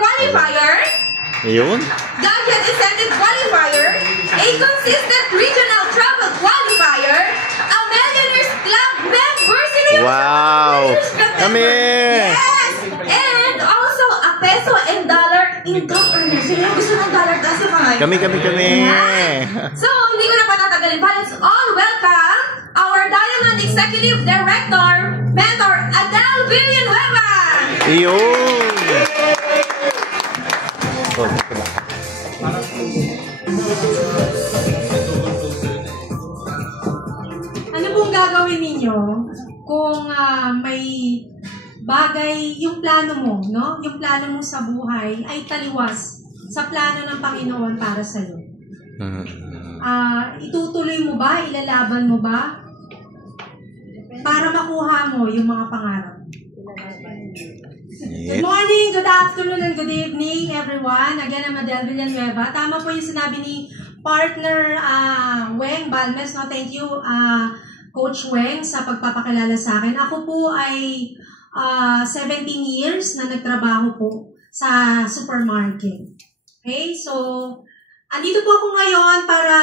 qualifier. Ayun. Gadget Incentive Qualifier. A consistent regional travel qualifier. A Millionaires Club member. Sino yung Wow. Millionaires Club Kami. member? Yes. And also a peso and dollar income earner. Sino yung gusto ng dollar? That's fine. Kami. Yeah. So, hindi ko na patatagalin pa. Let's all welcome our Diamond Executive Director, Mentor Adele Villanueva. Ayun. Oh, ano pong gagawin ninyo kung may bagay, yung plano mo, no? Yung plano mo sa buhay ay taliwas sa plano ng Panginoon para sa'yo. Itutuloy mo ba? Ilalaban mo ba? Para makuha mo yung mga pangarap. Good morning, good afternoon, and good evening, everyone. Again, I'm Adele Villanueva. Tama po yung sinabi ni partner Weng Balmes. No? Thank you, Coach Weng, sa pagpapakilala sa akin. Ako po ay 17 years na nagtrabaho po sa supermarket. Okay, so andito po ako ngayon para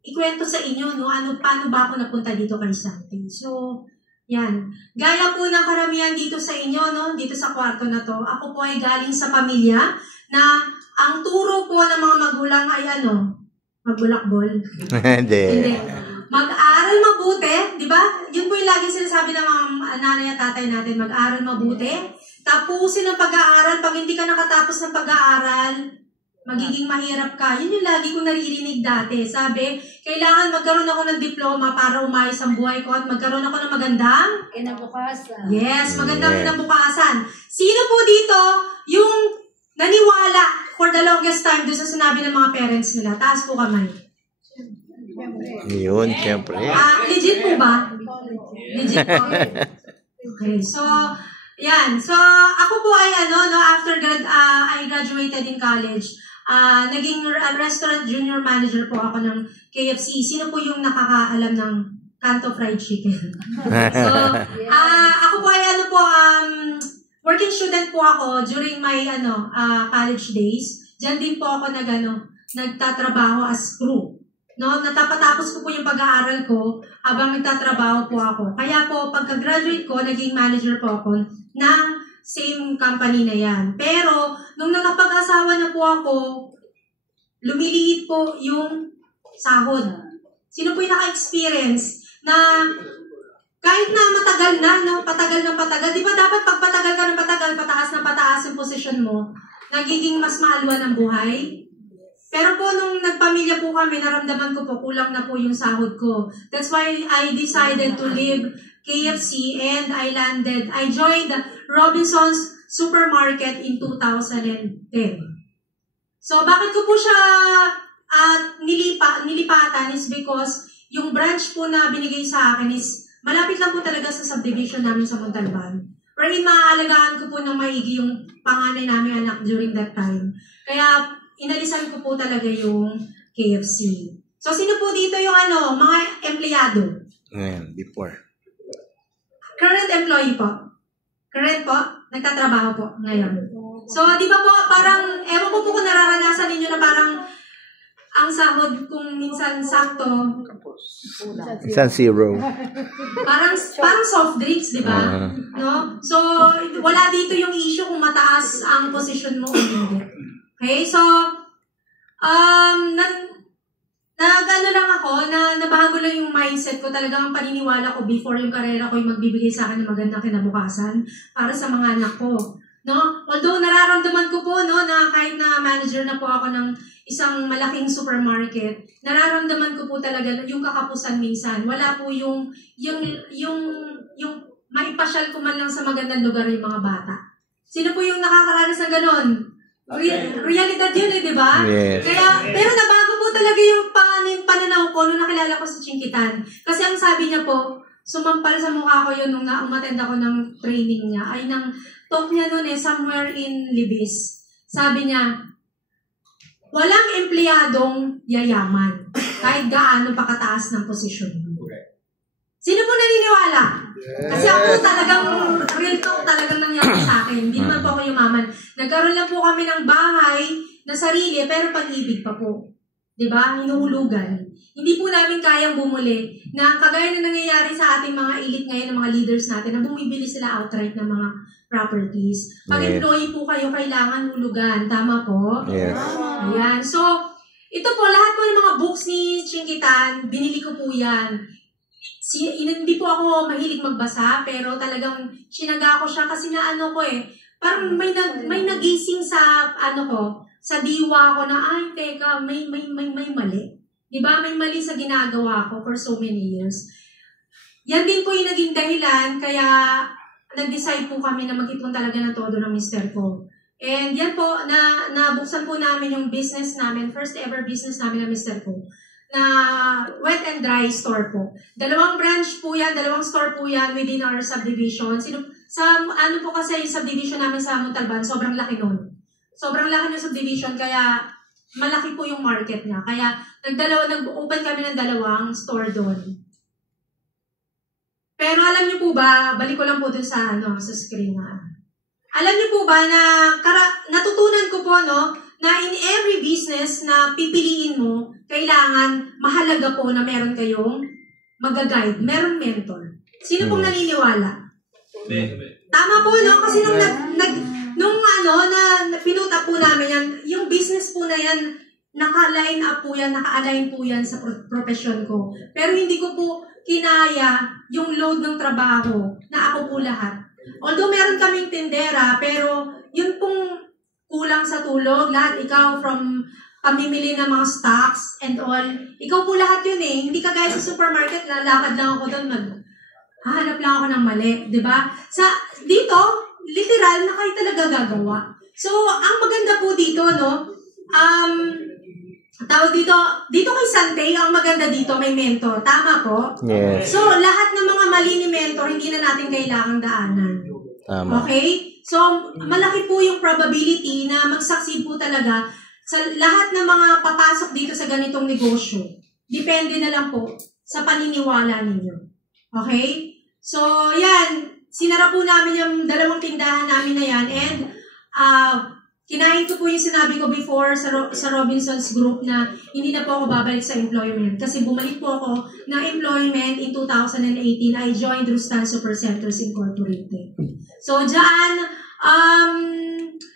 ikwento sa inyo, no? Paano ba ako napunta dito kay Santi. So, yan. Gaya po ng karamihan dito sa inyo, no? Dito sa kwarto na to, ako po ay galing sa pamilya na ang turo po ng mga magulang ay magbulakbol. Hindi. Mag-aral mabuti, di ba? Yun po yung lagi sinasabi ng mga nanay at tatay natin, mag-aral mabuti. Tapusin ang pag-aaral. Pag hindi ka nakatapos ng pag-aaral, magiging mahirap ka. Yun yung lagi kong naririnig dati. Sabi, kailangan magkaroon ako ng diploma para umayos ang buhay ko at magkaroon ako ng magandang kinabukasan. Yes, magandang kinabukasan. Sino po dito yung naniwala for the longest time doon sa sinabi ng mga parents nila? Taas po kamay. Yun, siyempre. Legit po ba? Legit po. Okay, so, yan. So, ako po ay after I graduated in college, naging restaurant junior manager po ako ng KFC. Sino po yung nakakaalam ng Kanto Fried Chicken? So, ako po ay working student po ako during my college days. Diyan din po ako nagtatrabaho as crew. No, natapatapos ko po yung pag-aaral ko habang nagtatrabaho po ako. Kaya po, pagka-graduate ko, naging manager po ako ng same company na yan. Pero, nung nakapag-asawa na po ako, lumiliit po yung sahod. Sino po yung naka-experience na kahit na matagal na, no? Patagal na patagal, di ba dapat pag patagal ka ng patagal, pataas na pataas yung position mo, nagiging mas maalwan ang buhay? Pero po, nung nagpamilya po kami, naramdaman ko po, kulang na po yung sahod ko. That's why I decided to leave KFC and I joined Robinson's Supermarket in 2010. So, bakit ko po siya nilipatan is because yung branch po na binigay sa akin is malapit lang po talaga sa subdivision namin sa Montalban. Wherein maaalagaan ko po ng maigi yung panganay namin anak during that time. Kaya, inalisan ko po talaga yung KFC. So, sino po dito yung mga empleyado? Before. Current employee po. Current po, nagtatrabaho po ngayon. So, di ba po, parang, ewan ko po kung nararanasan ninyo na parang ang sahod kung minsan sakto. Isang zero. Parang soft drinks, di ba? No? So, wala dito yung issue kung mataas ang position mo o hindi. Okay, so, nabago lang yung mindset ko. Talagang paniniwala ko before yung karera ko yung magbibigay sa akin ng magandang kinabukasan para sa mga anak ko. No? Although nararamdaman ko po na kahit na manager na po ako ng isang malaking supermarket, nararamdaman ko po talaga yung kakapusan minsan. Wala po yung maipasyal ko man lang sa magandang lugar yung mga bata. Sino po yung nakakaranas ng ganon? Realidad yun di ba? Yes. Pero nabago po talaga yung pananaw ko nung nakilala ko si Chinkitan. Kasi ang sabi niya po, sumampal sa mukha ko yun nung umattend ako ng training niya, ay ng talk niya nun somewhere in Libis. Sabi niya, walang empleyadong yayaman kahit gaano pa kataas ng posisyon mo. Sino po naniniwala? Kasi ako talagang, real talk talagang nangyari sa akin. Hindi naman po ako yumaman. Nagkaroon lang po kami ng bahay na sarili, pero pag-ibig pa po. Diba? Hinuhulugan. Hindi po namin kayang bumuli na kagaya na nangyayari sa ating mga elite ngayon, ng mga leaders natin, na bumibili sila outright ng mga properties. Pag employee po kayo, kailangan hulugan. Tama po? Yes. Ayan. So, ito po, lahat po ng mga books ni Chinkitan, binili ko po yan. Hindi po ako mahilig magbasa, pero talagang sinaga ko siya kasi naano ko parang may nagising sa sa diwa ko na, ay, teka, may mali. Diba? May mali sa ginagawa ko for so many years. Yan din po yung naging dahilan, kaya nag-decide po kami na mag-ipon talaga na todo ng mister ko. And yan po, nabuksan po namin yung business namin, first ever business namin na mister ko, na wet and dry store po. 2 branch po yan, 2 store po yan within our subdivision. Ano po kasi yung subdivision namin sa Montalban, sobrang laki nun. Sobrang laki ng subdivision, kaya malaki po yung market niya. Kaya nag-open kami ng 2 store doon. Pero alam niyo po ba, balik ko lang po dun sa screen na. Alam niyo po ba na natutunan ko po na in every business na pipiliin mo, kailangan mahalaga po na meron kayong mag-guide, meron mentor. Sino pong naniniwala? Tama po, Kasi nung pinuta po namin yan, yung business po na yan, naka-align po yan sa profession ko. Pero hindi ko po kinaya yung load ng trabaho na ako po lahat. Although meron kaming tindera, pero yun pong kulang sa tulog, lahat ikaw from pamimili ng mga stocks and all. Ikaw po lahat yun Hindi kagaya sa supermarket, lalakad lang ako doon, hahanap lang ako ng mali, di ba? Dito, literal na kayo talaga gagawa. So, ang maganda po dito, tawag dito kay Sante, ang maganda dito, may mentor. Tama po? Yes. So, lahat ng mga mali ni mentor, hindi na natin kailangang daanan. Tama. Okay? So, malaki po yung probability na mag-succeed po talaga sa lahat ng mga papasok dito sa ganitong negosyo. Depende na lang po sa paniniwala ninyo. Okay? So, yan. Sinara po namin yung 2 tindahan namin na yan. And, kinain ko po yung sinabi ko before sa Robinson's Group na hindi na po ako babalik sa employment. Kasi bumalik po ako ng employment in 2018. I joined Rustan Supercenters Incorporated. So, dyan,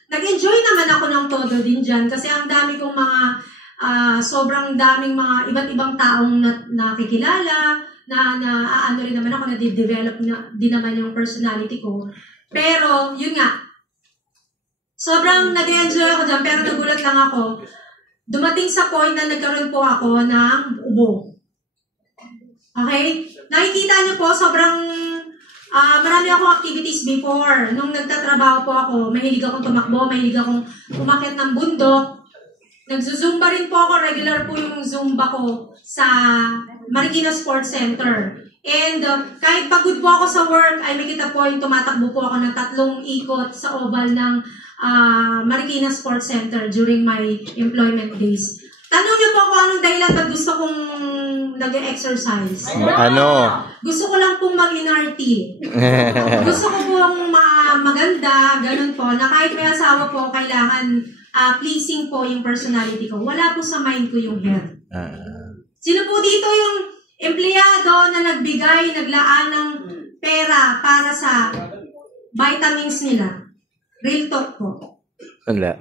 nag-enjoy naman ako ng todo din dyan. Kasi ang dami kong sobrang daming mga iba't ibang taong nakikilala, na rin naman ako, na-develop din naman yung personality ko. Pero, yun nga, sobrang nag-enjoy ako dyan, pero nagulat lang ako. Dumating sa point na nagkaroon po ako ng ubo. Okay? Nakikita niyo po, sobrang marami akong activities before. Nung nagtatrabaho po ako, mahilig akong tumakbo, mahilig akong umakyat ng bundok. Nagzuzumba rin po ako, regular po yung zumba ko sa Marikina Sports Center. And kahit pagod po ako sa work, ay makita po yung tumatakbo po ako ng 3 ikot sa oval ng Marikina Sports Center during my employment days. Tanong niyo po kung anong dahilan ba't gusto kong nag-exercise. Gusto ko lang pong mag-NRT. Gusto ko pong maganda, ganun po, na kahit may asawa po, kailangan pleasing po yung personality ko. Wala po sa mind ko yung health. Sino po dito yung empleyado na naglaan ng pera para sa vitamins nila? Real talk po. Wala,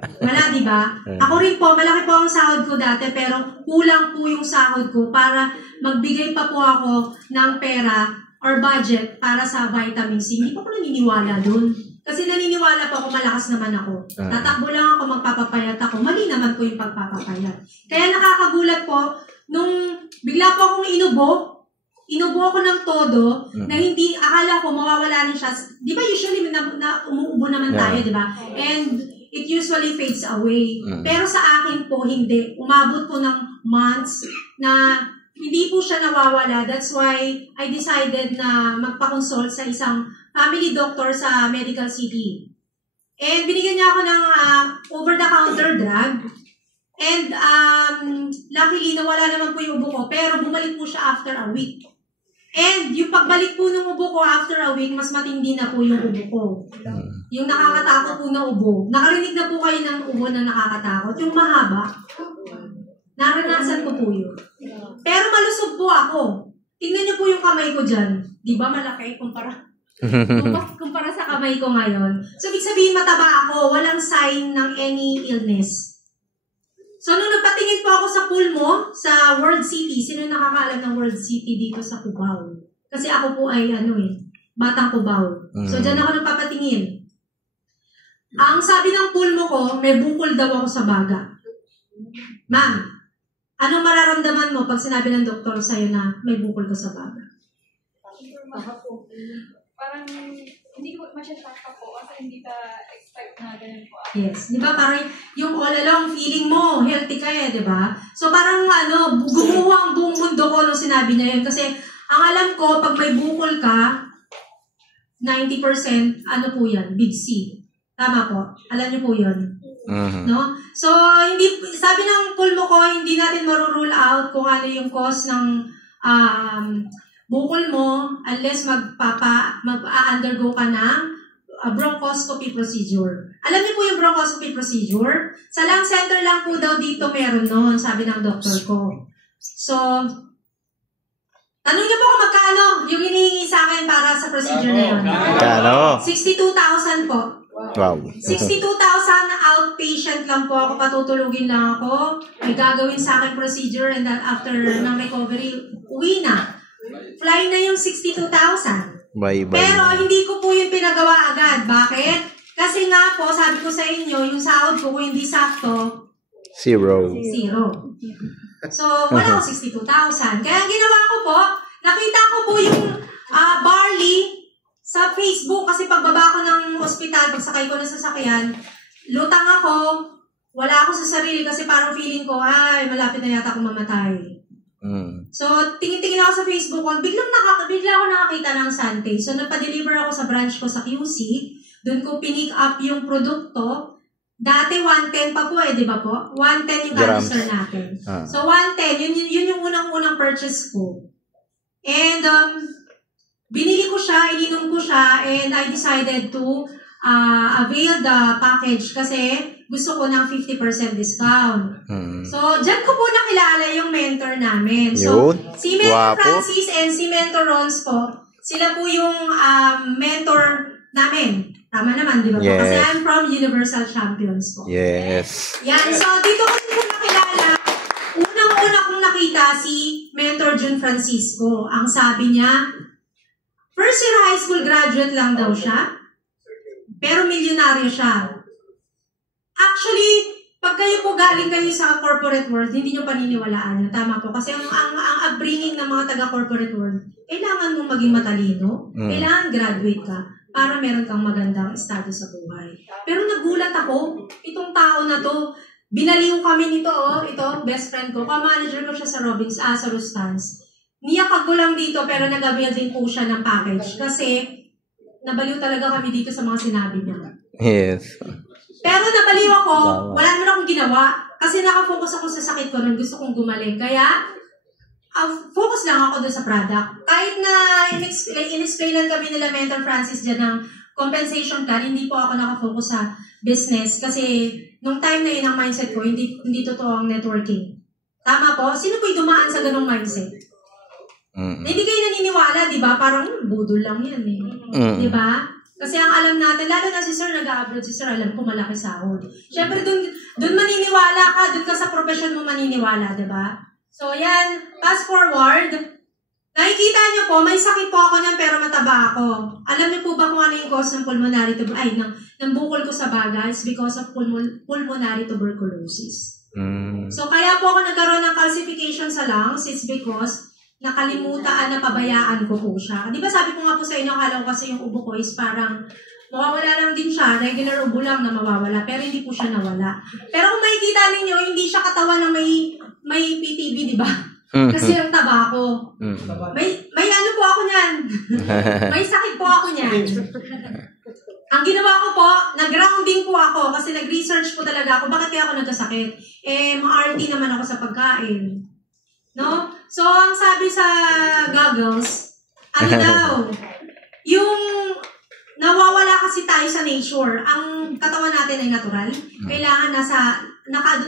di ba? Ako rin po, malaki po ang sahod ko dati, pero kulang po yung sahod ko para magbigay pa po ako ng pera or budget para sa vitamins. Hindi po ako naniniwala dun. Kasi naniniwala po ako, malakas naman ako. Tatakbo lang ako, magpapapayat ako. Mali naman po yung pagpapapayat. Kaya nakakagulat po, nung bigla po akong inubo ako ng todo, na hindi, akala ko mawawala rin siya. Di ba usually umuubo naman tayo, di ba? And it usually fades away. Pero sa akin po, hindi. Umabot po ng months na hindi po siya nawawala. That's why I decided na magpa-consult sa isang family doctor sa Medical City. And binigyan niya ako ng over-the-counter drug. And luckily, nawala naman po yung ubo ko. Pero bumalik po siya after a week. And yung pagbalik po ng ubo ko after a week, mas matindi na po yung ubo ko. Yung nakakatakot po na ubo. Nakarinig na po kayo ng ubo na nakakatakot. Yung mahaba. Naranasan ko po yun. Pero malusog po ako. Tingnan niyo po yung kamay ko dyan. Di ba malaki kumpara sa kamay ko ngayon. So, ibig sabihin mataba ako. Walang sign ng any illness. So, nung nagpatingin po ako sa pulmo, sa World City, sino nakakaalam ng World City dito sa Cubao? Kasi ako po ay, batang Cubao. So, dyan ako nagpapatingin. Ang sabi ng pulmo ko, may bukol daw ako sa baga. Ma'am, anong mararamdaman mo pag sinabi ng doktor sa'yo na may bukol ko sa baga? Parang hindi ko masyashock po kasi hindi ka expect na ganun po. Yes. Di ba parang yung all along feeling mo, healthy ka di ba? So parang gumuha ang buong mundo ko nung sinabi niya yun. Kasi ang alam ko, pag may bukol ka, 90% po yan? Big C. Tama po. Alam niyo po yun. No? So, sabi ng pulmo ko, hindi natin marurule out kung ano yung cause ng bukol mo unless mag-undergo ka ng bronchoscopy procedure. Alam niyo po yung bronchoscopy procedure? Sa lung center lang po daw dito meron noon, sabi ng doktor ko. So, tanong niyo po kung magkano yung hinihingi sa akin para sa procedure na yun. Magkano? 62,000 po. Wow. 62,000 na outpatient lang po ako, patutulugin lang ako. May gagawin sa akin procedure and then after ng recovery, uwi na. Fly na yung 62,000. Bye-bye. Pero hindi ko po yung pinagawa agad. Bakit? Kasi nga po, sabi ko sa inyo, yung sahod ko kung hindi sakto, 0. So, wala ko 62,000. Kaya ginawa ko po, nakita ko po yung barley sa Facebook kasi pagbaba ko ng hospital, pagsakay ko ng sasakyan, lutang ako, wala ako sa sarili kasi parang feeling ko, ay, malapit na yata akong mamatay. So, tingin-tingin ako sa Facebook ko, bigla ako nakakita ng Sante. So, nagpa-deliver ako sa branch ko sa QC, doon ko pinick up yung produkto. Dati 110 pa po di ba po? 110 yung canister natin. So, 110, yun yung unang-unang purchase ko. And, binili ko siya, ininom ko siya, and I decided to avail the package kasi gusto ko ng 50% discount. So, dyan ko po nakilala yung mentor namin. So, si Mentor Francis and si Mentor Rons po, sila po yung mentor namin. Tama naman, di ba po? Yes. Kasi I'm from Universal Champions po. Yes. Yan, so dito ko sila nakilala. Unang-una kong nakita si Mentor Jun Francisco. Ang sabi niya, first year high school graduate lang daw siya, pero milyonaryo siya. Actually, pag kayo po galing kayo sa corporate world, hindi nyo paniniwalaan. Tama po. Kasi ang upbringing ng mga taga-corporate world, kailangan mong maging matalino. Kailangan graduate ka para meron kang magandang estado sa buhay. Pero nagulat ako, itong tao na to, binaliw kami nito, ito, best friend ko, ka-manager ko siya sa sa Rustans. Niyakag ko lang dito, pero nag-avail din po siya ng package. Kasi, nabaliw talaga kami dito sa mga sinabi niya. Yes. Pero nabaliw ako, wala naman akong ginawa. Kasi nakafocus ako sa sakit ko nung gusto kong gumaling. Kaya, focus lang ako doon sa product. Kahit na in-explainan kami nila Mentor Francis dyan ng compensation plan, hindi po ako nakafocus sa business. Kasi, nung time na yun ang mindset ko, hindi totoo ang networking. Tama po? Sino po'y dumaan sa ganong mindset? Hindi kayo naniniwala, di ba? Parang budol lang yan Di ba? Kasi ang alam natin, lalo na si Sir, nag-abroad si Sir, alam ko malaki sahod. Siyempre, dun maniniwala ka, dun ka sa profession mo maniniwala, di ba? So, yan. Fast forward. Nakikita niyo po, may sakit po ako niyan pero mataba ako. Alam niyo po ba kung ano yung cause ng pulmonary ng bukol ko sa baga? It's because of pulmonary tuberculosis. So, kaya po ako nagkaroon ng calcification sa lungs. It's because nakalimutan na pabayaan ko po siya. Di ba sabi ko nga po sa inyo, akala ko kasi yung ubo ko is parang mawawala lang din siya, regular ubo lang na mawawala, pero hindi po siya nawala. Pero kung makikita ninyo, hindi siya katawan na may PTB, di ba? Kasi yung taba ko. May ano po ako niyan. May sakit po ako niyan. Ang ginawa ko po, nag-grounding po ako kasi nag-research po talaga ako. Bakit kaya ako nagkasakit? Ma-RT naman ako sa pagkain. No? So, ang sabi sa goggles, ano daw, yung nawawala kasi tayo sa nature. Ang katawan natin ay natural. Kailangan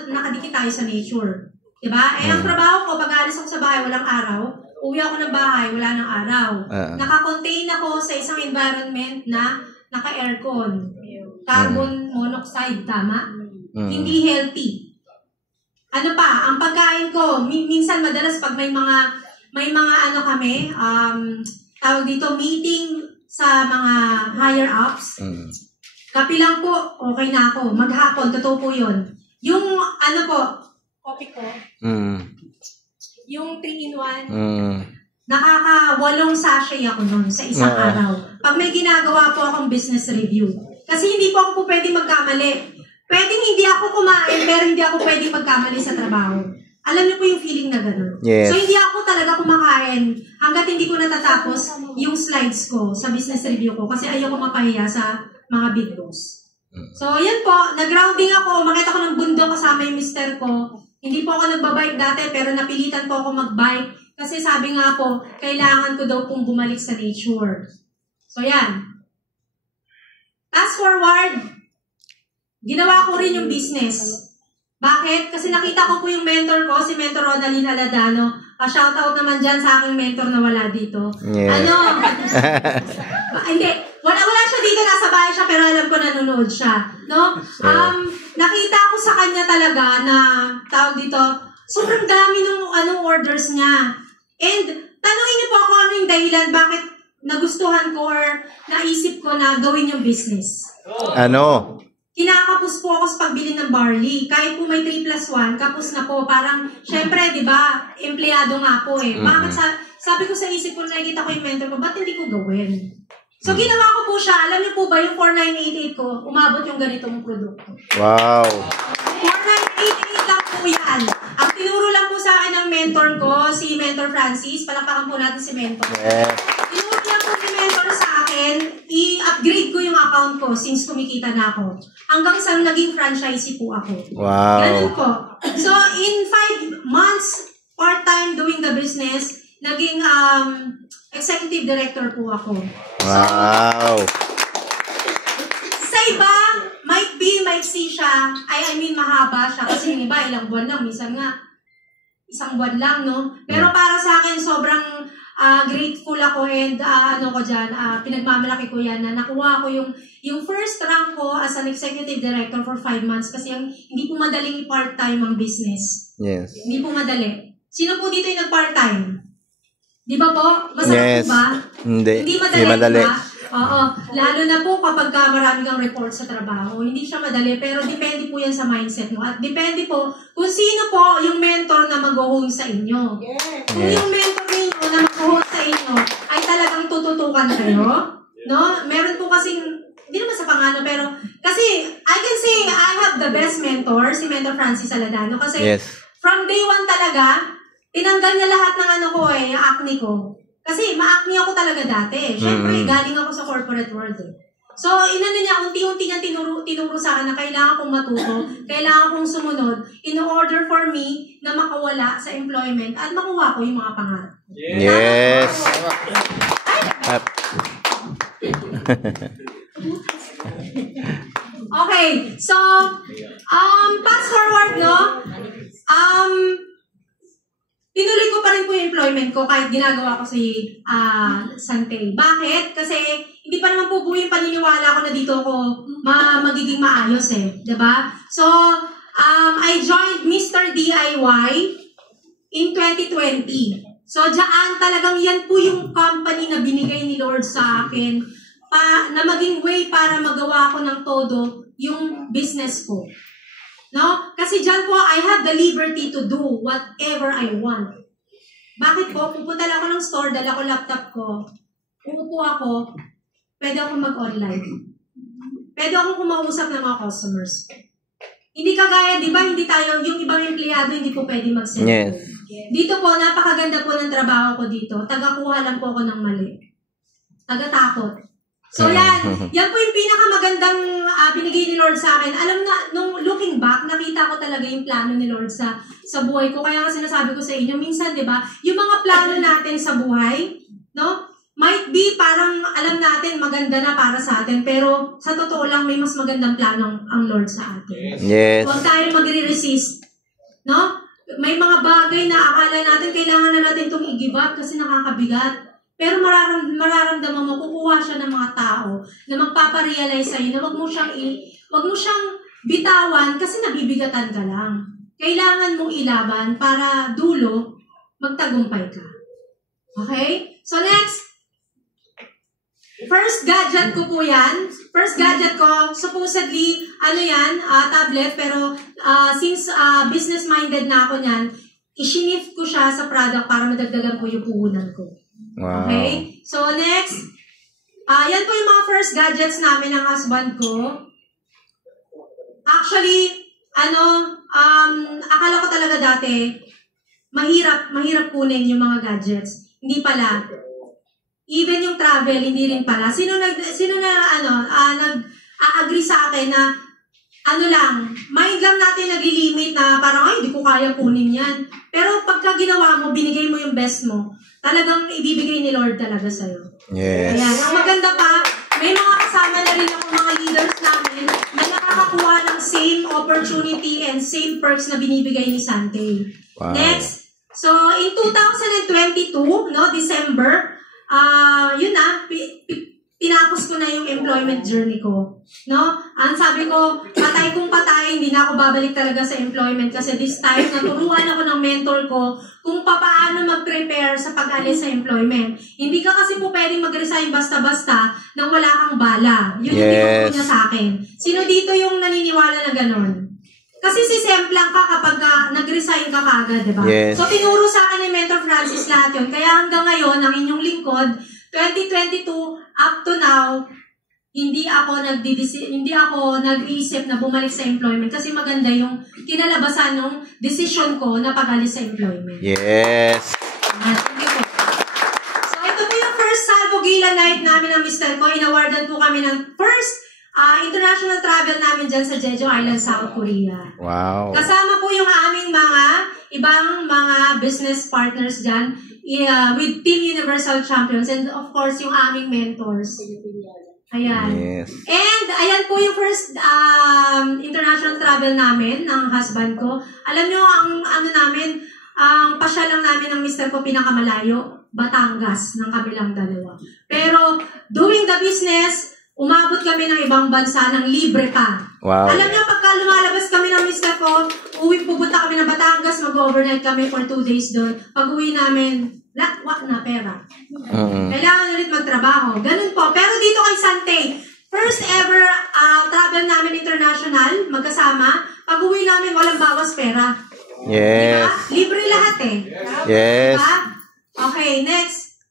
nakadikit tayo sa nature. Diba? Ang trabaho ko, pag alis ako sa bahay, walang araw. Uwi ako ng bahay, wala ng araw. Naka-contain ako sa isang environment na naka-aircon. Carbon monoxide, tama? Hindi healthy. Ano pa, ang pagkain ko, minsan madalas pag may mga ano kami, tawag dito, meeting sa mga higher ups, kape lang po, okay na ako. Maghapon, totoo po yun. Yung ano po, coffee ko, yung 3-in-1, nakaka-8 sachet ako nun sa isang araw. Pag may ginagawa po akong business review. Kasi hindi po ako po pwede magkamali. Pwedeng hindi ako kumain, pero hindi ako pwede magkamali sa trabaho. Alam niyo po yung feeling na gano'n. Yes. So, hindi ako talaga kumakain hanggat hindi ko natatapos yung slides ko sa business review ko kasi ayoko mapahiya sa mga big boss. So, yan po. Nag-grounding ako. Makita ko ng bundok kasama yung mister ko. Hindi po ako nagbabike dati, pero napilitan po ako magbike. Kasi sabi nga po, kailangan ko daw pong bumalik sa nature. So, yan. Fast forward. Ginawa ko rin yung business. Bakit? Kasi nakita ko po yung mentor ko, si Mentor Rodaline Aladano. Shoutout naman dyan sa aking mentor na wala dito. Yeah. Hindi. Wala siya dito, nasa bahay siya, pero alam ko nanonood siya. No? Nakita ko sa kanya talaga na, tawag dito, sobrang dami nung orders niya. And, tanungin niyo po ako ano yung dahilan, bakit nagustuhan ko or naisip ko na gawin yung business. Ano? Kinakapos po ako sa pagbili ng barley. Kahit po may 3+1, kapos na po. Parang, syempre, di ba, empleyado nga po eh. Bakit sabi ko sa isip ko, nakikita ko yung mentor ko, ba't hindi ko gawin? So, ginawa ko po siya. Alam niyo po ba, yung 4988 ko, umabot yung ganitong produkto. Wow! 4988 lang po yan. Ang tinuro lang po sa akin ng mentor ko, si Mentor Francis. Palakpakan po natin si Mentor. Yeah. Tinuro lang po ni Mentor sa akin, i-upgrade ko yung account ko since kumikita na ako. Hanggang sa naging franchisee po ako. Wow. Ganun po. So, in 5 months, part-time doing the business, naging executive director po ako. Wow. Sa iba, might be, maiksi siya. I mean, mahaba siya. Kasi yung iba, ilang buwan lang. Minsan nga, isang buwan lang, no? Pero para sa akin, sobrang grateful ako and pinagmamalaki ko yan na nakuha ko yung first rank ko as an executive director for 5 months kasi hindi po madaling i-part-time ang business. Yes. Hindi po madali. Sino po dito yung nag-part-time? Di ba po? Masarap Yes. po ba? Hindi. Hindi madali. Diba? Oo. Lalo na po kapag marami kang report sa trabaho. Hindi siya madali pero depende po yan sa mindset mo. At depende po kung sino po yung mentor na mag-host sa inyo. Kung yung mentor ninyo na mag-host sa inyo ay talagang tututukan kayo, no? Meron po kasing, hindi naman sa pangano, pero kasi I can say I have the best mentor, si Mentor Francis Aladano. Kasi from day 1 talaga, tinanggal niya lahat ng yung acne ko. Kasi ma-acne ako talaga dati. Siyempre, galing ako sa corporate world eh. So, niya, unti-unti niya tinuro sa akin na kailangan kong matuto, kailangan kong sumunod in order for me na makawala sa employment at makuha ko yung mga pangarap. Yes. Okay, so, fast forward, no? Tinuloy ko pa rin po yung employment ko kahit ginagawa ko si Sante. Bakit? Kasi hindi pa naman po buo yung paniniwala ko na dito ko magiging maayos eh. Diba? So, I joined Mr. DIY in 2020. So, dyan talagang yan po yung company na binigay ni Lord sa akin na maging way para magawa ko ng todo yung business ko. No? Kasi dyan po, I have the liberty to do whatever I want. Bakit po? Pupunta lang ako ng store, dala ko laptop ko, uupo ako, pwede ako mag-online. Pwede ako kumausap ng mga customers. Hindi kagaya, di ba, hindi tayo, yung ibang empleyado, hindi po pwede mag-send. Yes. Dito po, napakaganda po ng trabaho ko dito. Taga-kuha lang po ako ng mali. Taga-takot. So yan po yung pinakamagandang binigay ni Lord sa akin. Alam na, nung looking back, nakita ko talaga yung plano ni Lord sa buhay ko. Kaya nga sinasabi ko sa inyo, minsan, di ba, yung mga plano natin sa buhay, no? might be parang alam natin maganda na para sa atin, pero sa totoo lang may mas magandang plano ang Lord sa atin. Yes. Huwag tayo magre-resist. No? May mga bagay na akala natin kailangan na natin itong i-give up kasi nakakabigat. Pero mararamdaman mo, kukuha siya ng mga tao na magpaparealize sa'yo na wag mo siyang bitawan kasi nabibigatan ka lang. Kailangan mong ilaban para dulo, magtagumpay ka. Okay? So next, first gadget ko po yan. First gadget ko, supposedly, tablet, pero since business-minded na ako niyan, i-shift ko siya sa product para madagdagan po yung puhunan ko. Wow. Okay? So next, yan po yung mga first gadgets namin ng husband ko. Actually, akala ko talaga dati, mahirap kunin yung mga gadgets. Hindi pala. Even yung travel, hindi rin pala. Sino nag-agree sa akin na mind lang natin nag-limit na parang, ay, hindi ko kaya kunin yan. Pero pagka ginawa mo, binigay mo yung best mo, talagang ibibigay ni Lord talaga sa'yo. Yes. Ayan. Ang maganda pa, may mga kasama na rin ako mga leaders namin na nakakakuha ng same opportunity and same perks na binibigay ni Sante. Wow. Next. So, in 2022, December, tinapos ko na yung employment journey ko. No? Ang sabi ko, patay kung patay, hindi na ako babalik talaga sa employment kasi this time, naturuan ako ng mentor ko kung paano mag-prepare sa pag-alis sa employment. Hindi ka kasi po pwedeng mag-resign basta-basta nang wala kang bala. Yun yung tinuturo niya sa akin. Sino dito yung naniniwala na ganon? Kasi sisemplang ka kapag nag-resign ka kagad, di ba? Yes. So, tinuro sa akin ni Mentor Francis lahat yun. Kaya hanggang ngayon, ang inyong lingkod, 2022 up to now, hindi ako nag-iisip na bumalik sa employment kasi maganda yung kinalabasan ng decision ko na pag-alis sa employment. Yes. Thank you po. So, ito po yung first Salvo Gila night namin ng Mr. Ko. Inawardan po kami ng first international travel namin dyan sa Jeju Island, South Korea. Wow. Kasama po yung aming ibang mga business partners dyan with Team Universal Champions and of course yung aming mentors. Ayan. Yes. And ayan po yung first international travel namin ng husband ko. Alam nyo, ang pasya lang namin ng Mr. ko pinakamalayo, Batangas ng kabilang dalawa. Pero doing the business, umabot kami ng ibang bansa ng libre pa. Wow. Alam niyo, pagka lumalabas kami ng Mr. ko, pupunta kami ng Batangas, mag-overnight kami for 2 days doon. Pag-uwi namin, wak na pera. Kailangan ulit magtrabaho. Ganun po. Pero dito kay Sante, first ever travel namin international, magkasama. Pag-uwi namin, walang bawas pera. Yes. Diba? Libre lahat eh. Yes. Diba? Okay, next.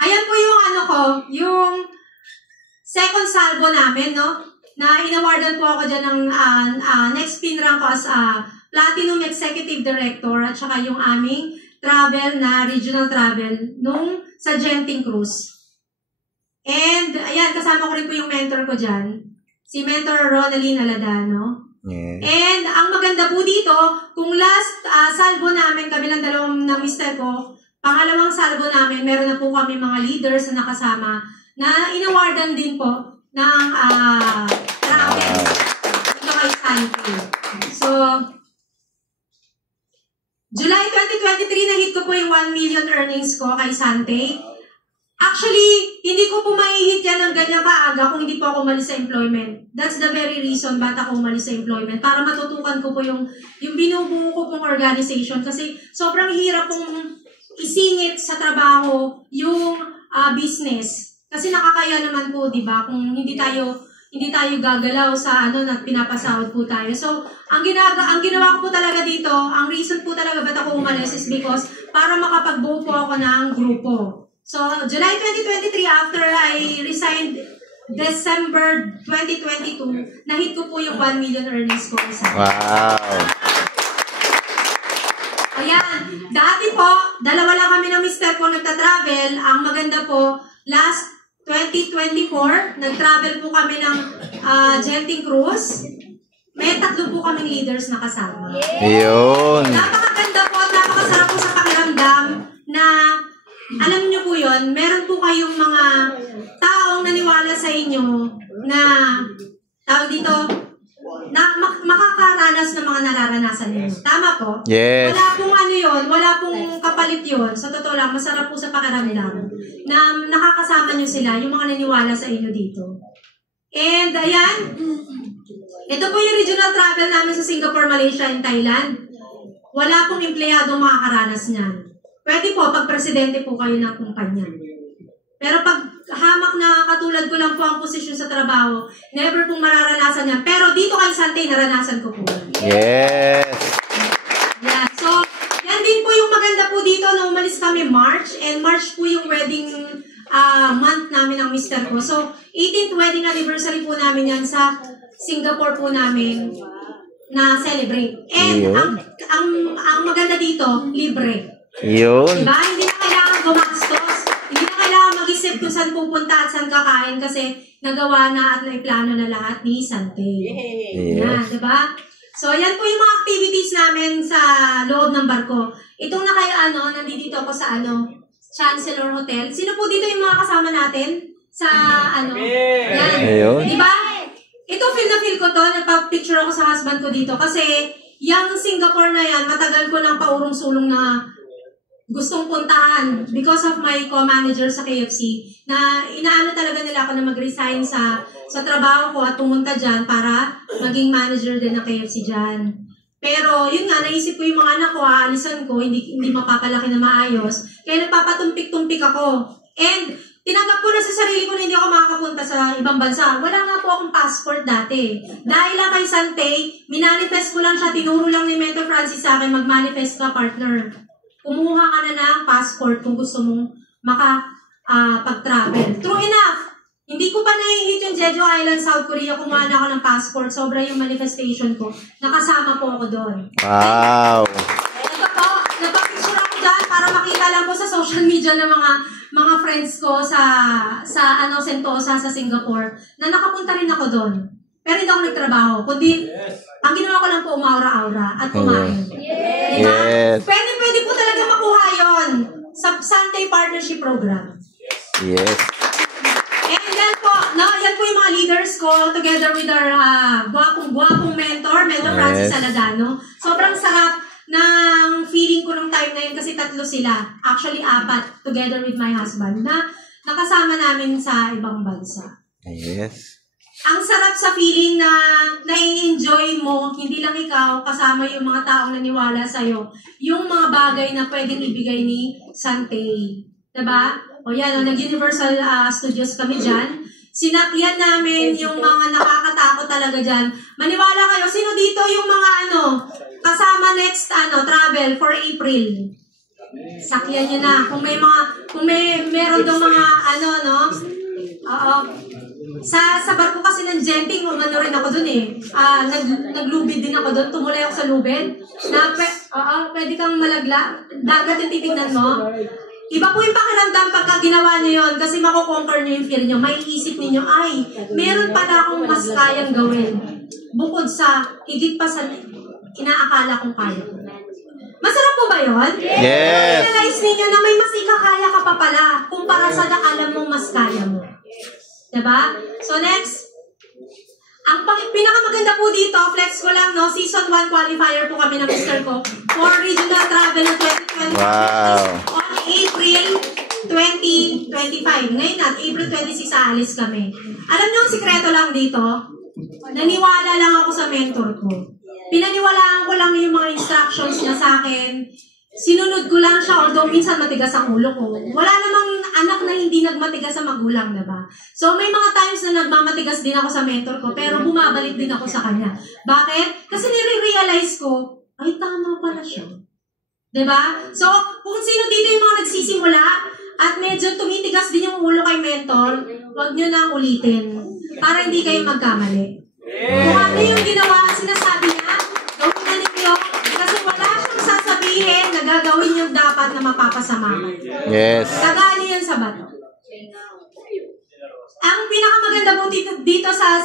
Ayan po yung yung second salvo namin, no? Na inawardan po ako dyan ng next pin rank ko as Platinum Executive Director at saka yung aming travel na regional travel sa Genting Cruise. And, ayan, kasama ko rin po yung mentor ko dyan, si Mentor Ronaline Aladano. Yes. And, ang maganda po dito, kung last salvo namin, kami ng dalawang ng mister ko, pangalawang salvo namin, meron na po kami mga leaders na nakasama na inawardan din po ng travel. Ito kay Santi. So, July 2023, na-hit ko po yung 1 million earnings ko kay Sante. Actually, hindi ko po mahihit yan ng ganyan kaaga kung hindi po ako umalis sa employment. That's the very reason ba't ako umalis sa employment. Para matutukan ko po yung binubuo ko pong organization. Kasi sobrang hirap pong isingit sa trabaho yung business. Kasi nakakaya naman po, di ba? Kung hindi tayo gagalaw sa na pinapasahod po tayo. So, ang ginawa ko po talaga dito, ang reason po talaga ba't ako umalis is because para makapag-buo po ako ng grupo. So, July 2023, after I resigned December 2022, na-hit ko po yung 1 million earnings ko. Wow. Ayan. Dati po, dalawa lang kami ng mister ko nagta-travel. Ang maganda po, last 2024, nag-travel po kami ng Genting Cruise. May 3 po kaming leaders na kasama. Yun. Napakaganda po at napakasarap po sa pakiramdam na alam niyo po yun, meron po kayong mga taong naniwala sa inyo na, tawag dito, na makakaranas ng mga nararanasan ninyo. Tama po? Yes. Wala pong ano yun, wala pong kapalit yun. Sa totoo lang, masarap po sa pakiramdam na nakakasama nyo sila, yung mga naniwala sa inyo dito. And ayan, ito po yung regional travel namin sa Singapore, Malaysia, and Thailand. Wala pong empleyadong makakaranas niyan. Pwede po, pag presidente po kayo ng kumpanya. Pero pag hamak na katulad ko lang po ang posisyon sa trabaho, never pong mararanasan yan. Pero dito kay Sante, naranasan ko po. Yes. Yeah. So, yan din po yung maganda po dito na umalis kami March. And March po yung wedding month namin ng mister ko. So, 18th wedding anniversary po namin yan sa Singapore po namin na celebrate. And ang maganda dito, libre. Yun. Diba? Hindi na kailangan gumastos. Hindi na kailangan mag-isip kung saan pupunta at saan kakain kasi nagawa na at naiplano na lahat ni Sante. Yes. Yan, diba? So, yan po yung mga activities namin sa loob ng barko. Itong nandito ako sa Chancellor Hotel. Sino po dito yung mga kasama natin? Sa yan. Ayun. Diba? Ito, feel na feel ko to. Nagpa-picture ako sa husband ko dito kasi yung Singapore na yan, matagal ko ng paurong-sulong na gustong puntahan because of my co-manager sa KFC na inaano talaga nila ako na mag-resign sa trabaho ko at pumunta dyan para maging manager din ng KFC dyan. Pero yun nga, naisip ko yung mga anak ko, aalisan ko, hindi mapapalaki na maayos. Kaya nagpapatumpik-tumpik ako. And tinanggap ko na sa sarili ko na hindi ako makakapunta sa ibang bansa. Wala nga po akong passport dati. Dahil lang kay Sante, minanifest ko lang siya, tinuro lang ni Mentor Francis sa akin, mag-manifest ka, partner. Kumuha ka na ng passport kung gusto mong pag-travel. True enough, hindi ko pa nahihit yung Jeju Island, South Korea, kumuha na ako ng passport. Sobra yung manifestation ko. Nakasama po ako doon. Wow. Ito po, napapicture ako dyan para makita lang po sa social media ng mga friends ko sa Sentosa, sa Singapore, na nakapunta rin ako doon. Pero hindi ako nagtrabaho. Kundi, ang ginawa ko lang po, umaura-aura at kumain. Yes. Diba? Yes. Pwede po talaga makuha yun sa Sante Partnership Program. Yes. And yan po yung mga leaders ko together with our gwapong mentor Francis Saladano. Sobrang sarap ng feeling ko nung time na yun kasi 3 sila. Actually, 4 together with my husband na nakasama namin sa ibang bansa. Yes. Ang sarap sa feeling na nai-enjoy mo, hindi lang ikaw, kasama yung mga taong naniwala sa'yo, yung mga bagay na pwedeng ibigay ni Sante. Diba? O yan, nag-Universal Studios kami dyan. Sinakyan namin yung mga nakakatakot talaga dyan. Maniwala kayo, sino dito yung mga kasama next travel for April? Sakyan nyo na. Kung meron daw mga Oo. Sa barko kasi ng Genting, rin ako dun eh. Naglubid din ako dun. Tumulay ako sa lubid. Pwede kang malagla. Dagat yung titignan mo. Iba po yung pakiramdam pagka ginawa nyo yun kasi makukonquer nyo yung fear nyo. May isip ninyo, ay, meron pala akong mas kayang gawin. Bukod sa, higit pa sa inaakala kong kaya ko. Masarap po ba yun? Yes. Realize ninyo na may mas ikakaya ka pa pala kumpara sa alam mong mas kaya mo. Diba? So next, ang pinakamaganda po dito, flex ko lang, Season 1 qualifier po kami ng Mr. ko for regional travel ng 2025. Wow. On April 2025. Ngayon April 26 aalis kami. Alam niyo, ang sikreto lang dito, naniwala lang ako sa mentor ko. Pinaniwalaan ko lang yung mga instructions niya sa akin. Sinunod ko lang siya, although minsan matigas ang ulo ko. Wala namang anak na hindi nagmatigas sa magulang, diba? So, may mga times na nagmamatigas din ako sa mentor ko, pero bumabalik din ako sa kanya. Bakit? Kasi nire-realize ko, ay, tama pala siya. Diba? So, kung sino dito yung mga nagsisimula, at medyo tumitigas din yung ulo kay mentor, huwag nyo na ulitin, para hindi kayo magkamali. Kung ano yung ginawa, sinasabi niya, gawin na ninyo, kasi wala siyang sasabihin na gagawin yung dapat na mapapasama. Yes. Kagaya yan sa bato. Ang pinakamaganda maganda po dito sa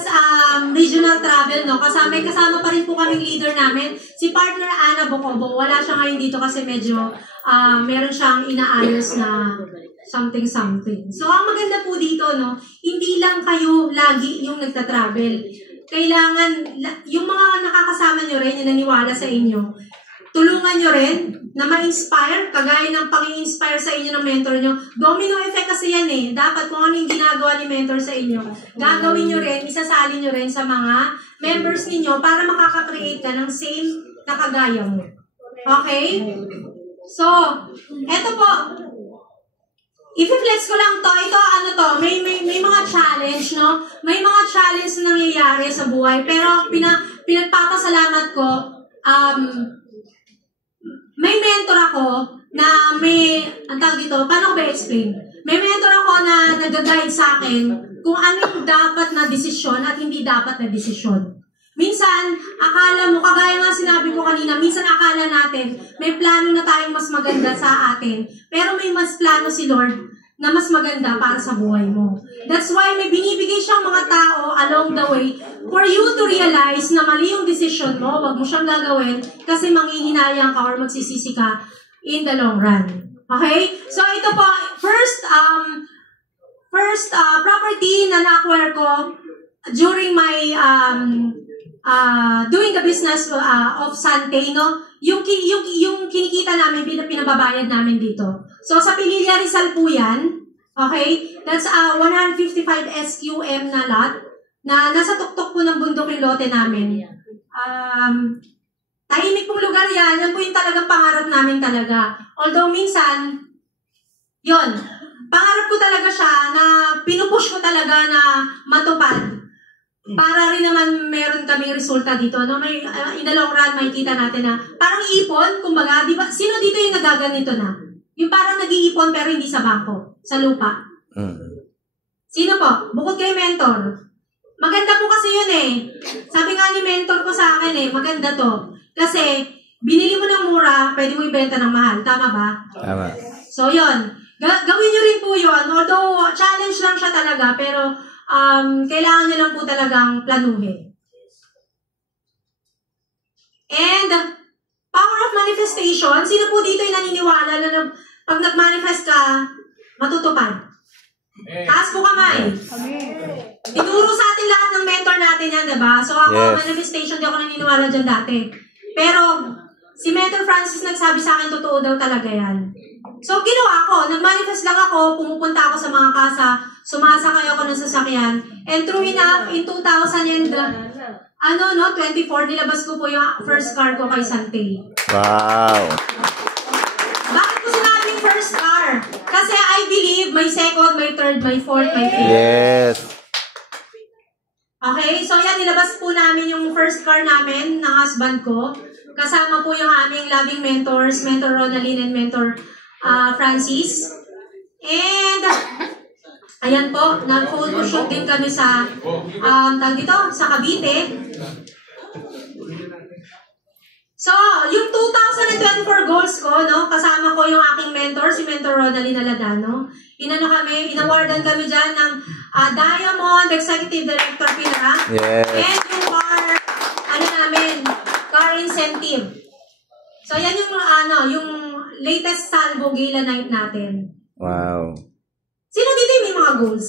regional travel, no? Kasama pa rin po kaming leader namin, si partner Ana Bocobo. Wala siya ngayon dito kasi medyo meron siyang inaayos na something. So, ang maganda po dito, no? Hindi lang kayo lagi yung nagta-travel. Kailangan, yung mga nakakasama nyo rin, yung naniwala sa inyo, tulungan nyo rin na ma-inspire, kagaya ng pang-i-inspire sa inyo ng mentor nyo. Domino effect kasi yan eh. Dapat kung ano yung ginagawa ni mentor sa inyo, gagawin nyo rin, isasali nyo rin sa mga members ninyo para makaka-create ka ng same na kagaya mo. Okay? So, eto po. I-flex ko lang to. Ito, ano to, may mga challenge, no? May mga challenge na nangyayari sa buhay. Pero, pinagpapasalamat ko, may mentor ako na ang tawag dito, paano ko ba explain? May mentor ako na nag-guide sa akin kung ano yung dapat na desisyon at hindi dapat na desisyon. Minsan, akala mo, kagaya nga sinabi ko kanina, minsan akala natin, may plano na tayong mas maganda sa atin, pero may mas plano si Lord na mas maganda para sa buhay mo. That's why may binibigay siyang mga tao along the way for you to realize na mali yung decision mo, wag mo siyang gagawin kasi manghihinayang ka or magsisisi ka in the long run. Okay? So ito po, first property na na-acquire ko during my doing the business of Sante, no? Yung kinikita namin, pinababayad namin dito. So, sa Pililla Rizal po yan. Okay? That's 155 SQM na lot na nasa tuktok po ng bundok yung lote namin. Tahimik pong lugar yan. Yan po yung talagang pangarap namin talaga. Although minsan, yon, pangarap ko talaga siya na pinupush ko talaga na matupad. Para rin naman meron kaming resulta dito, no? May in the long run makikita natin na parang ipon, kumbaga, di ba? Sino dito yung nagaganito na? Yung parang nag-iipon pero hindi sa bangko, sa lupa. Sino po? Bukod kay mentor. Maganda po kasi yun eh. Sabi nga ni mentor ko sa akin eh, maganda to. Kasi binili mo ng mura, pwede mo ibenta ng mahal. Tama ba? Tama. So yun. Gawin nyo rin po yun. Although challenge lang siya talaga, pero kailangan nyo lang po talagang planuhin. And, power of manifestation, sino po dito yung naniniwala na pag nag-manifest ka, matutupad? Taas po kamay. Tinuro sa atin lahat ng mentor natin yan, diba? So ako, manifestation, di ako naniniwala dyan dati. Pero, si Mentor Francis nagsabi sa akin, totoo daw talaga yan. So, ginawa ko. Nag-manifest lang ako, pumupunta ako sa mga kasa, sumasakay ako ng sasakyan. And true enough, in 2024, nilabas ko po yung first car ko kay Sante. Wow! Bakit ko sinabing first car? Kasi I believe may second, may third, may fourth, may fifth. Yes! Okay, so yan, nilabas po namin yung first car namin ng husband ko. Kasama po yung aming loving mentors, Mentor Ronaldine and Mentor Francis. And, ayan po, nag-photo shoot din kami sa, sa Cavite. So, yung 2024 goals ko, no, kasama ko yung aking mentor, si Mentor Ronaldine Aladano. Inawardan kami dyan ng Diamond Executive Director Pinara. Yes. And yung car incentive. So, yan yung latest Salvo Gala night natin. Wow. Sino dito yung may mga goals?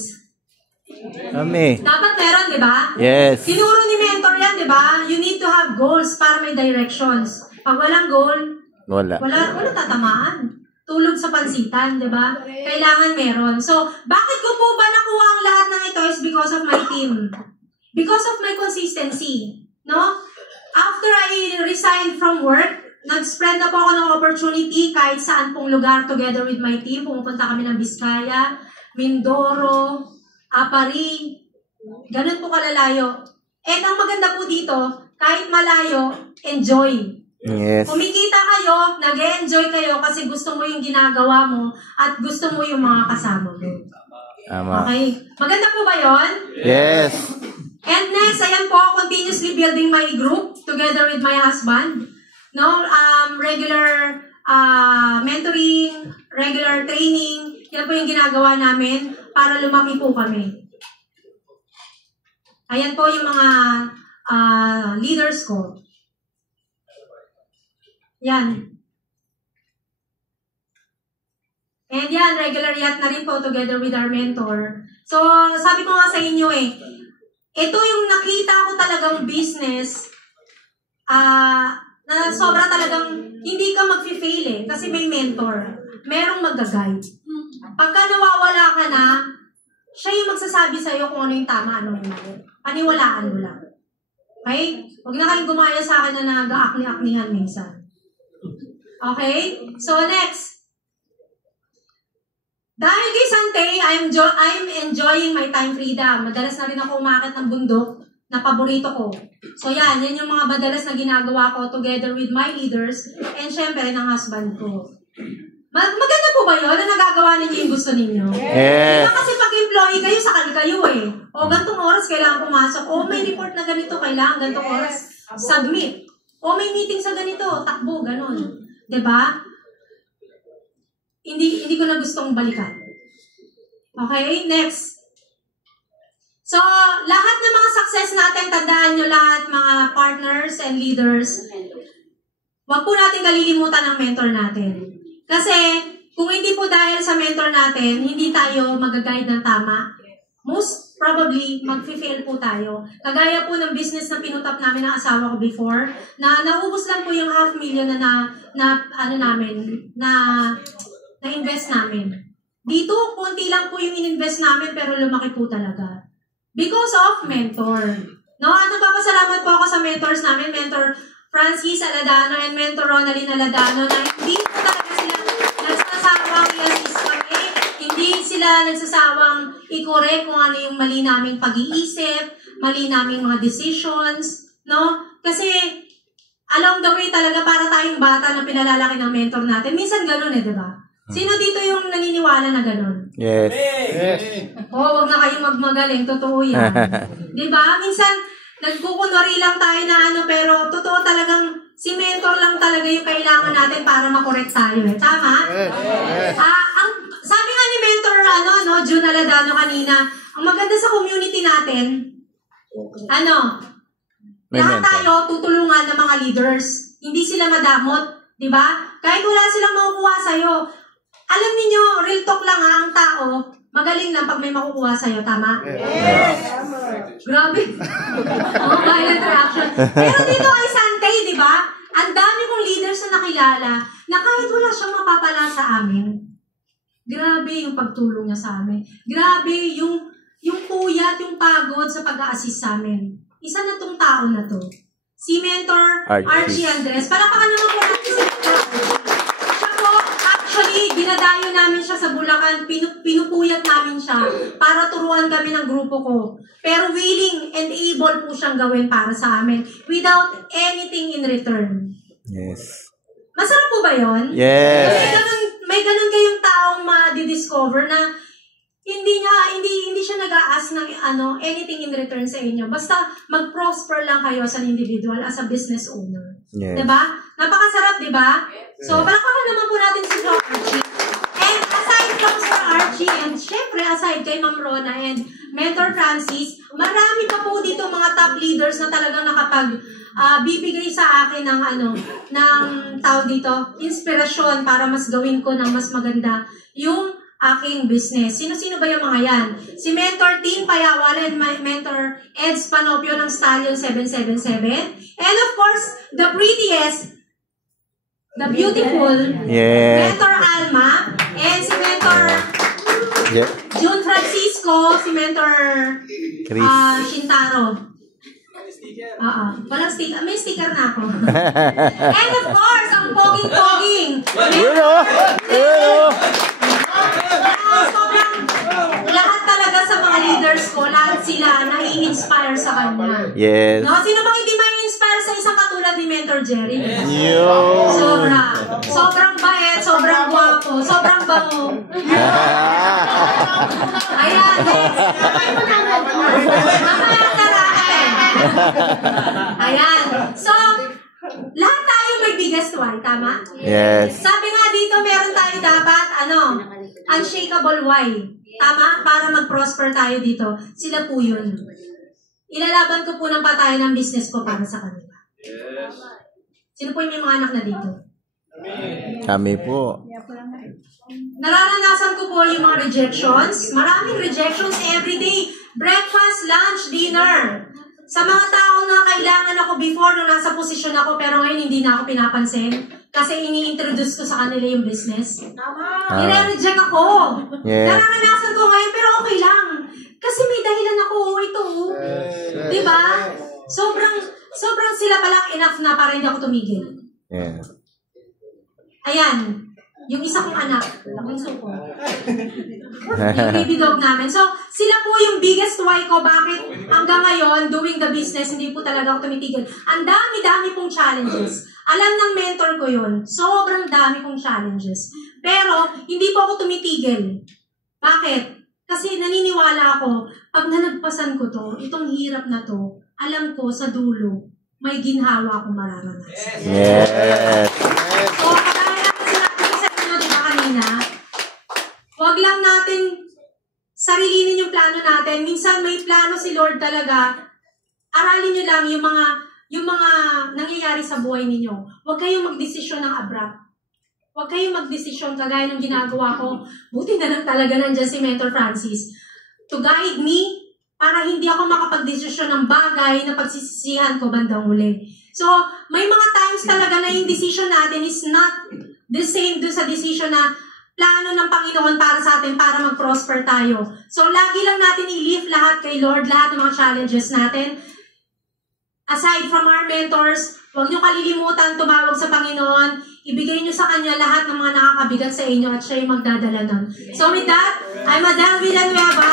Kami. Dapat meron, di ba? Yes. Tinuro ni mentor yan, di ba? You need to have goals para may directions. Pag walang goal, Wala. wala tatamaan. Tulog sa pansitan, di ba? Kailangan meron. So, bakit ko po ba nakuha ang lahat ng ito is because of my team. Because of my consistency. No? After I resigned from work, nag-spread na po ako ng opportunity kahit saan pong lugar together with my team. Pumupunta kami ng Vizcaya, Mindoro, Apari. Ganun po kalalayo. And ang maganda po dito, kahit malayo, enjoy. Yes. Kumikita kayo, nag-enjoy kayo kasi gusto mo yung ginagawa mo at gusto mo yung mga kasama mo. Tama. Okay? Maganda po ba yon? Yes. And next, ayan po, continuously building my group together with my husband. No, regular mentoring, regular training, yan po yung ginagawa namin para lumaki po kami. Ayan po yung mga leaders ko. Yan. And yan, regular yacht na rin po together with our mentor. So, sabi ko nga sa inyo ito yung nakita ko talagang business na sobra talagang hindi ka mag-fail kasi may mentor. Merong mag-guide. Pagka nawawala ka na, siya yung magsasabi sa'yo kung ano yung tama, ano yung mali. Paniwalaan mo lang. Okay? Huwag na kayong gumaya sa akin na nag-aakni-aknihan minsan. Okay? So, next. Dahil kay Sante, I'm enjoying my time freedom. Madalas na rin ako umakit ng bundok na paborito ko. So yan yung mga madalas na ginagawa ko together with my leaders and syempre ng husband ko. Maganda po ba yun na nagagawa ninyo yung gusto ninyo? Yes. Diba kasi pag-employee kayo, sakal kayo O gantong oras kailangan pumasok. O may report na ganito, kailangan gantong oras submit. O may meeting sa ganito, takbo, ganon. Diba? Hindi ko na gustong balikan. Okay, next. So, lahat ng mga success natin, tandaan nyo lahat, mga partners and leaders, wag po natin kalilimutan ang mentor natin. Kasi, kung hindi po dahil sa mentor natin, hindi tayo mag-guide ng tama, most probably, mag-fail po tayo. Kagaya po ng business na pinutap namin ng asawa ko before, na naubos lang po yung $500,000 na invest namin. Dito, konti lang po yung in-invest namin pero lumaki po talaga. Because of mentor. No, at nagpapasalamat po ako sa mentors namin, Mentor Francis Aladano and Mentor Ronaldin Aladano, na hindi po talaga sila nagsasawang i-assist kami. Hindi sila nagsasawang i-correct kung ano yung mali naming pag-iisip, mali naming mga decisions. No? Kasi along the way talaga para tayong bata na pinalalaki ng mentor natin. Minsan ganun di ba? Sino dito yung naniniwala na gano'n? Yes. Huwag na kayong magmagaling. Totoo yan. Diba? Minsan, nagkukunwari lang tayo na pero totoo talagang si mentor lang talaga yung kailangan natin para makorek tayo. Tama? Sabi nga ni Mentor June Aladano kanina, ang maganda sa community natin, lahat tayo tutulungan ng mga leaders. Hindi sila madamot. Diba? Kahit wala silang makukuha sa'yo, alam niyo, real talk lang ang tao, magaling lang pag may makukuha sa'yo, tama? Yes. Grabe. Violent reaction. Pero dito kay Santay, di ba? Ang dami kong leaders na nakilala na kahit wala siyang mapapala sa amin, grabe yung pagtulong niya sa amin. Grabe yung puyat, yung pagod sa pag-a-assist sa amin. Isa na tong tao na to. Si Mentor Archie Andres. Palakpakan naman po natin si Mentor Archie. Siya po, actually, dinadayo namin siya sa Bulacan. Pinupuyat namin siya para turuan kami ng grupo ko. Pero willing and able po siyang gawin para sa amin without anything in return. Yes. Masarap po ba yun? Yes. May ganun kayong taong ma-discover na hindi siya nag-a-ask ng anything in return sa inyo. Basta mag-prosper lang kayo as an individual, as a business owner. Yes. Diba? Napakasarap, diba? So, palakpakan naman po natin si Sir Archie. And aside from Sir Archie, and syempre aside kay Ma'am Rona and Mentor Francis, marami pa po dito mga top leaders na talagang bibigay sa akin ng tao dito, inspirasyon para mas gawin ko ng mas maganda yung aking business. Sino-sino ba yung mga yan? Si Mentor Team Payawala and Mentor Eds Panopio ng Stallion 777. And of course, the prettiest, the beautiful, Mentor Alma, and si Mentor June Francisco, si Mentor Shintaro. Walang sticker. May sticker na ako. And of course, ang poging-poging. Sobrang lahat talaga sa mga leaders ko, lahat sila nai-inspire sa kanya. Yes. No? Sino bang hindi ma-inspire sa isang katulad ni Mentor Jerry? Sobrang bait, sobrang gwapo, sobrang bango. Ayan, Ayan. So, lahat tayo may biggest why, tama? Yes. Sabi nga dito, meron tayo dapat, unshakable why. Tama? Para mag-prosper tayo dito. Sila po yun. ilalaban ko po ng patayan ng business ko para sa kanila. Yes. Sino po yung may mga anak na dito? Kami po. Nararanasan ko po yung mga rejections. Maraming rejections everyday. Breakfast, lunch, dinner. Sa mga taong na kailangan ako before nung nasa posisyon ako pero ngayon hindi na ako pinapansin kasi ini-introduce ko sa kanila yung business. Nire-reject ako. Yes. Nararanasan ko ngayon pero okay lang. Kasi may dahilan ako. Ito. Diba? Sobrang sila palang enough na para hindi ako tumigil. Yeah. Ayan. Yung isa kong anak. Laking suko. Yung baby dog namin. So, sila po yung biggest why ko bakit hanggang ngayon, doing the business, hindi po talaga ako tumitigil. Ang dami-dami pong challenges. Alam ng mentor ko yun. Sobrang dami pong challenges. Pero, hindi po ako tumitigil. Bakit? Kasi naniniwala ako, pag nalagpasan ko to, itong hirap na to, alam ko sa dulo, may ginhawa akong mararanasan. Yes. So, kagaya na sinabi ko sa inyo, di ba kanina, huwag lang natin sarilinin yung plano natin. Minsan may plano si Lord talaga. Aralin nyo lang yung mga nangyayari sa buhay ninyo. Huwag kayong magdesisyon ng abrupt. Huwag kayong magdesisyon kagaya ng ginagawa ko. Buti na lang talaga nandyan si Mentor Francis to guide me para hindi ako makapagdesisyon ng bagay na pagsisisihan ko bandang huli. So, may mga times talaga na yung decision natin is not the same dun sa decision na plano ng Panginoon para sa atin para mag-prosper tayo. So, lagi lang natin i-leave lahat kay Lord, lahat ng mga challenges natin. Aside from our mentors, huwag niyo kalilimutan tumawag sa Panginoon. Ibigay niyo sa Kanya lahat ng mga nakakabigat sa inyo at siya yung magdadala nun. So with that, I'm Adele Villanueva.